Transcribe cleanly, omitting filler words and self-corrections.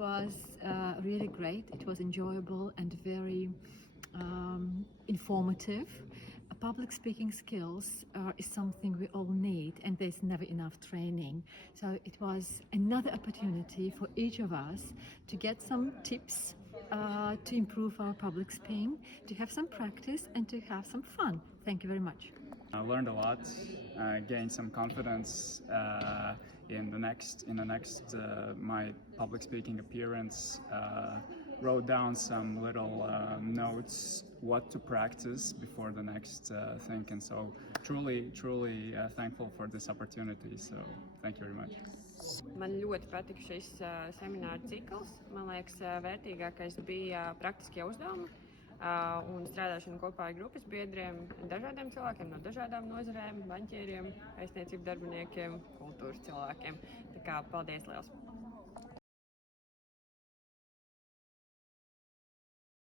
was really great. It was enjoyable and very informative. Public speaking skills is something we all need, and there's never enough training. So it was another opportunity for each of us to get some tips to improve our public speaking, to have some practice, and to have some fun. Thank you very much. I learned a lot, gained some confidence in the next my public speaking appearance. Wrote down some little notes what to practice before the next thing, and so truly thankful for this opportunity. So thank you very much. Man ļoti patika šis semināra cikls. Man liekas, vērtīgākais bija praktiskie uzdevumi un strādāšana kopā ar grupas biedriem, dažādiem cilvēkiem no dažādām nozarēm, baņķieriem, aizniecību darbiniekiem, kultūras cilvēkiem. Tā kā paldies liels!